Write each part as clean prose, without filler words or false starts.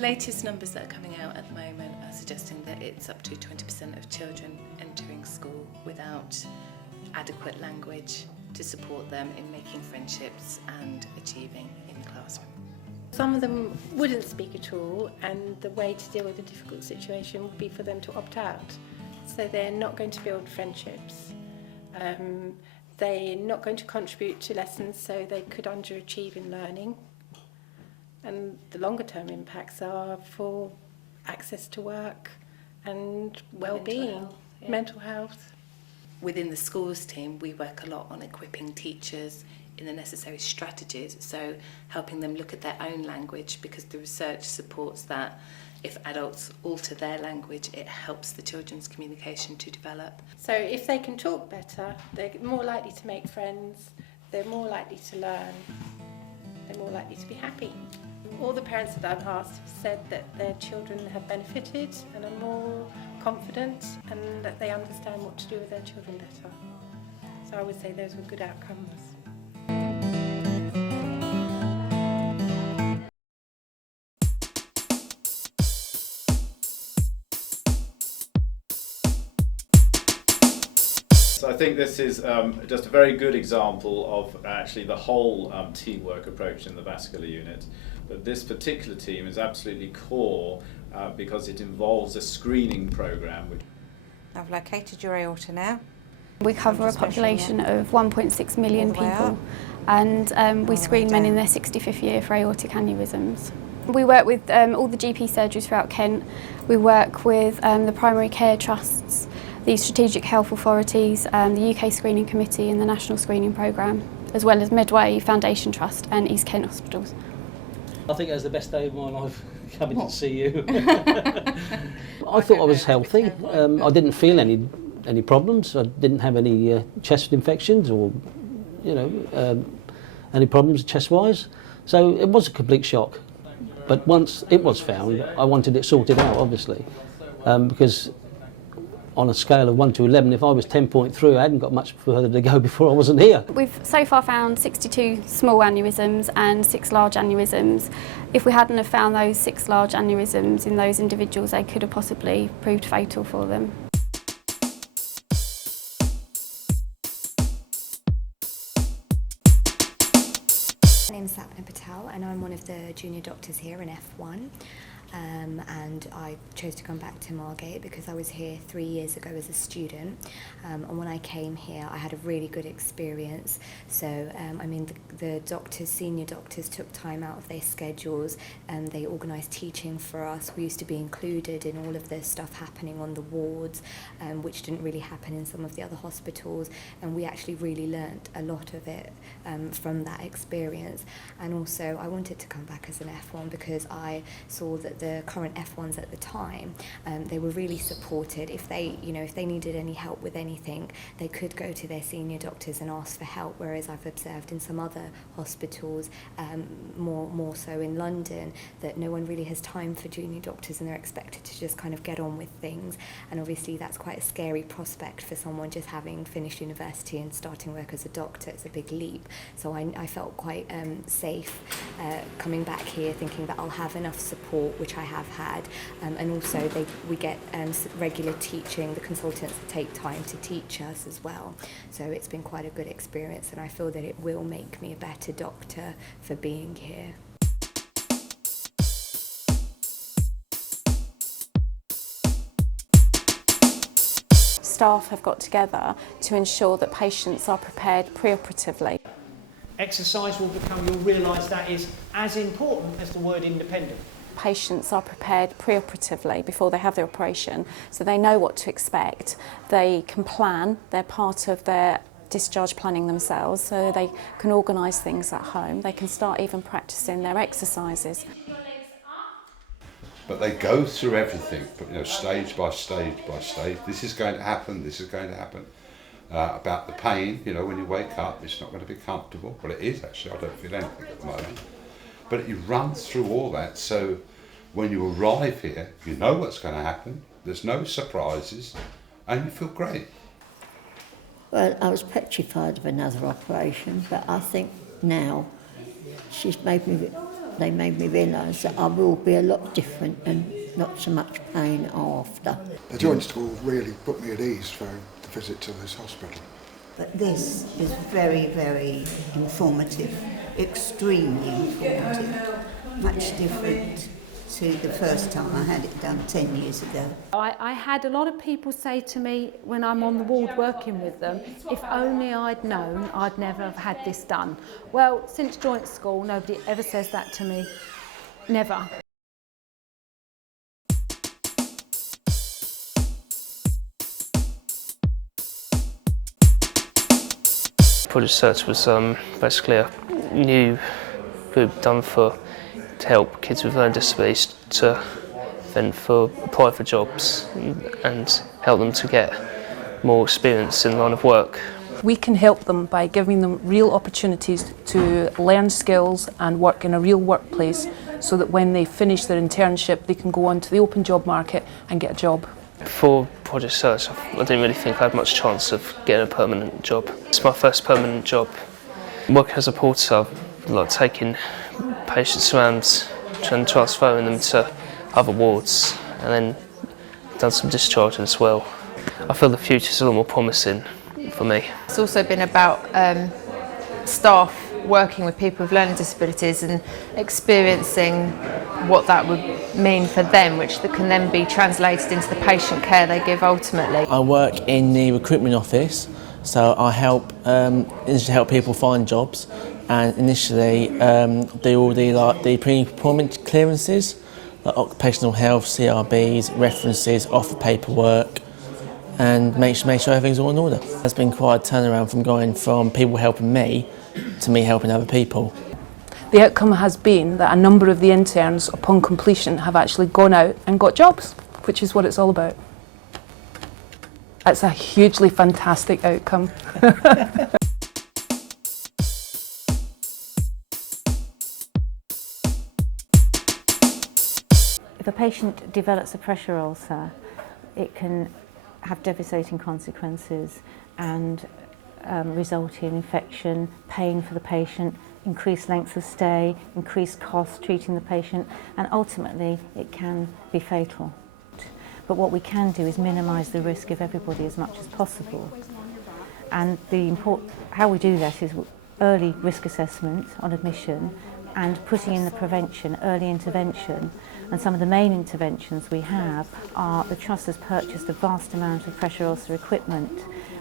The latest numbers that are coming out at the moment are suggesting that it's up to 20% of children entering school without adequate language to support them in making friendships and achieving in the classroom. Some of them wouldn't speak at all, and the way to deal with a difficult situation would be for them to opt out. So they're not going to build friendships. They're not going to contribute to lessons, so they could underachieve in learning. And the longer term impacts are for access to work and well-being, mental health. Within the schools team, we work a lot on equipping teachers in the necessary strategies, so helping them look at their own language, because the research supports that if adults alter their language, it helps the children's communication to develop. So if they can talk better, they're more likely to make friends, they're more likely to learn, they're more likely to be happy. All the parents that I've asked have said that their children have benefited and are more confident, and that they understand what to do with their children better. So I would say those were good outcomes. So I think this is just a very good example of actually the whole teamwork approach in the vascular unit. But this particular team is absolutely core because it involves a screening program. I've located your aorta now. We cover a population of 1.6 million people, and we screen men in their 65th year for aortic aneurysms. We work with all the GP surgeries throughout Kent. We work with the primary care trusts, the strategic health authorities, the UK Screening Committee and the National Screening Programme, as well as Medway Foundation Trust and East Kent Hospitals. I think it was the best day of my life coming to see you. I thought I was healthy. I didn't feel any problems. I didn't have any chest infections or, any problems chest-wise. So it was a complete shock. But once it was found, I wanted it sorted out, obviously, because on a scale of 1 to 11, if I was 10.3, I hadn't got much further to go before I wasn't here. We've so far found 62 small aneurysms and 6 large aneurysms. If we hadn't have found those 6 large aneurysms in those individuals, they could have possibly proved fatal for them. My name's Sapna Patel and I'm one of the junior doctors here in F1. And I chose to come back to Margate because I was here 3 years ago as a student, and when I came here I had a really good experience. So the doctors, senior doctors, took time out of their schedules and they organised teaching for us. We used to be included in all of the stuff happening on the wards, which didn't really happen in some of the other hospitals, and we actually really learnt a lot of it from that experience. And also I wanted to come back as an F1 because I saw that the current F1s at the time, they were really supported. If they needed any help with anything, they could go to their senior doctors and ask for help, whereas I've observed in some other hospitals, more so in London, that no one really has time for junior doctors and they're expected to just kind of get on with things. And obviously that's quite a scary prospect for someone just having finished university and starting work as a doctor. It's a big leap. So I felt quite safe coming back here, thinking that I'll have enough support, which I have had, and also we get regular teaching. The consultants take time to teach us as well, so it's been quite a good experience, and I feel that it will make me a better doctor for being here. Staff have got together to ensure that patients are prepared preoperatively. Exercise will become, you'll realise that is as important as the word independent. Patients are prepared preoperatively before they have their operation, so they know what to expect. They can plan, they're part of their discharge planning themselves, so they can organise things at home. They can start even practising their exercises. But they go through everything, stage by stage by stage. This is going to happen, this is going to happen. About the pain, when you wake up, it's not going to be comfortable. Well, it is actually, I don't feel anything at the moment. But you run through all that, so when you arrive here, you know what's going to happen, there's no surprises, and you feel great. Well, I was petrified of another operation, but I think now she's made me they made me realise that I will be a lot different and not so much pain after. The joint school really put me at ease for the visit to this hospital. But this is very, very informative, extremely informative, much different to the first time I had it done 10 years ago. I had a lot of people say to me when I'm on the ward working with them, if only I'd known, I'd never have had this done. Well, since joint school, nobody ever says that to me. Never. Project Search was basically a new group done to help kids with learning disabilities to then apply for jobs and help them to get more experience in the line of work. We can help them by giving them real opportunities to learn skills and work in a real workplace so that when they finish their internship they can go on to the open job market and get a job. For Project Search, I didn't really think I had much chance of getting a permanent job. It's my first permanent job. Working as a porter, like taking patients around and transferring them to other wards, and then done some discharging as well. I feel the future's a lot more promising for me. It's also been about staff working with people with learning disabilities and experiencing what that would mean for them, which can then be translated into the patient care they give ultimately. I work in the recruitment office, so I help people find jobs, and initially do all the pre-employment clearances, like occupational health, CRBs, references, offer paperwork, and make sure everything's all in order. There's been quite a turnaround from going from people helping me to me helping other people. The outcome has been that a number of the interns upon completion have actually gone out and got jobs, which is what it's all about. It's a hugely fantastic outcome. If a patient develops a pressure ulcer, it can have devastating consequences and result in infection, pain for the patient, increased length of stay, increased costs treating the patient, and ultimately it can be fatal. But what we can do is minimise the risk of everybody as much as possible. And how we do that is early risk assessment on admission and putting in the prevention, early intervention. And some of the main interventions we have are the Trust has purchased a vast amount of pressure ulcer equipment,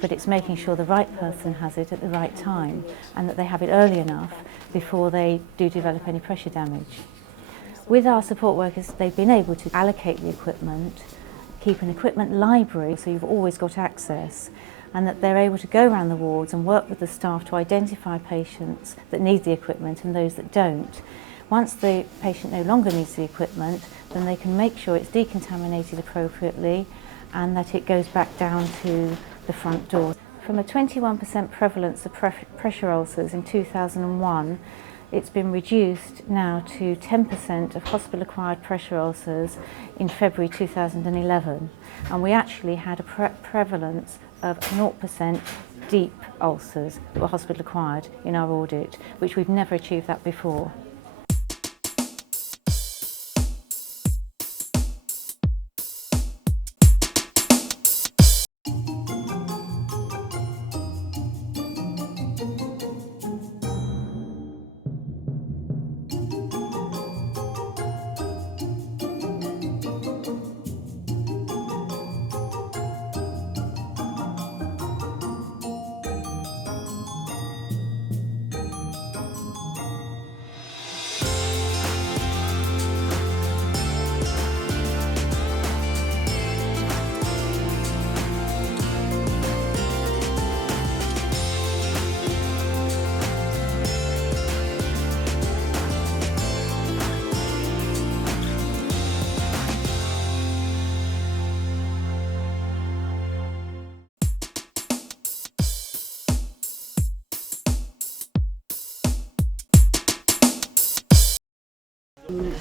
but it's making sure the right person has it at the right time and that they have it early enough before they do develop any pressure damage. With our support workers, they've been able to allocate the equipment, keep an equipment library so you've always got access, and that they're able to go around the wards and work with the staff to identify patients that need the equipment and those that don't. Once the patient no longer needs the equipment, then they can make sure it's decontaminated appropriately and that it goes back down to the front door. From a 21% prevalence of pressure ulcers in 2001, it's been reduced now to 10% of hospital-acquired pressure ulcers in February 2011. And we actually had a prevalence of 0% deep ulcers that were hospital-acquired in our audit, which we've never achieved that before.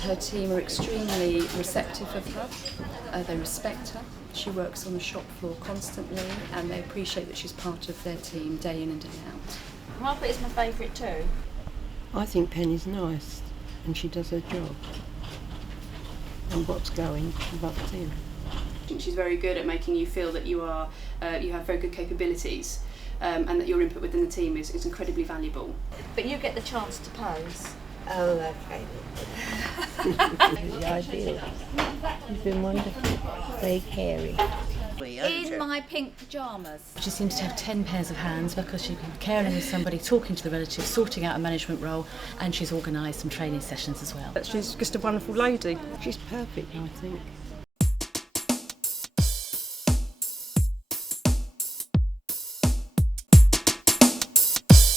Her team are extremely receptive of her, they respect her, she works on the shop floor constantly and they appreciate that she's part of their team day in and day out. Margaret is my favourite too. I think Penny's nice. and she does her job. And what's going, what's in. She's very good at making you feel that you are, you have very good capabilities, and that your input within the team is incredibly valuable. But you get the chance to pose. Oh, okay. The ideal. You've been wonderful. Very caring. In my pink pyjamas. She seems to have 10 pairs of hands because she's been caring with somebody, talking to the relatives, sorting out a management role, and she's organised some training sessions as well. She's just a wonderful lady. She's perfect, I think.